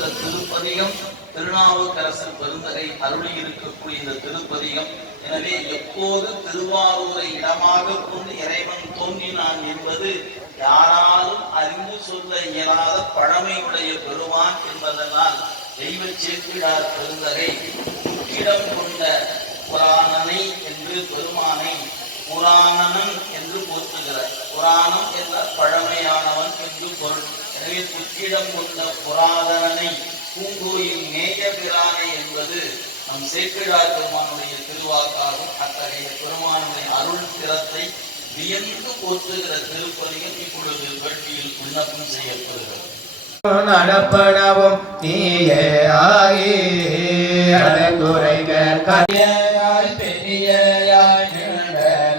போற்றுகிற திருப்பதிகம் திருநாவுக்கரசர் பெருந்தகை அருளி இருக்கக்கூடிய இந்த திருப்பதிகம். எனவே எப்போது திருவாரூரை இடமாக கொண்டு இறைவன் தோன்றினான் என்பது யாராலும் அறிந்து சொல்ல இயலாத பழமையுடைய பெருமான் என்பதனால் தெய்வ சேக்கிழார் பெருந்தகை முற்றிடம் கொண்ட புராணனை என்று பெருமானை புராணனன் என்று போற்றுகிறார். புராணம் என்ற பழமையானவன் என்று பொருள். எனவே புற்றிடம் கொண்ட புராதனனை பூங்கோயில் மேய பிரானை என்பது நம் சேக்கிழார் பெருமானுடைய திருவாக்காகும். அத்தகைய பெருமானுடைய அருள் திறத்தை வியந்து போற்றுகிற திருப்பதிகள் இப்பொழுது வேள்வியில் விண்ணப்பம் செய்யப்படுகிறது. நடப்படவும் நீயே ஆகி கரையாய் பெரியாய்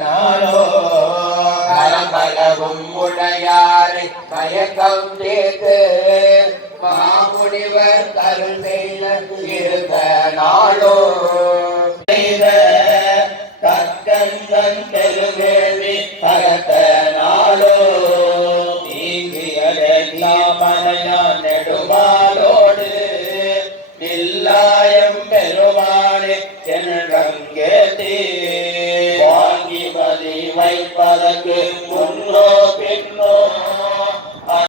நாளோ கரம்பலவும் உடையாரை மயக்கம் தேக்கு மாமுனிவர் கருள் இருந்த நாளோ தக்கந்தன் பெருவேள்வி பரத்த நாளோ மலையான் நெடுமாலோடு நில்லாயம் பெருமானே என்றே வாங்கி மதி வைப்பதற்கு முன்னோ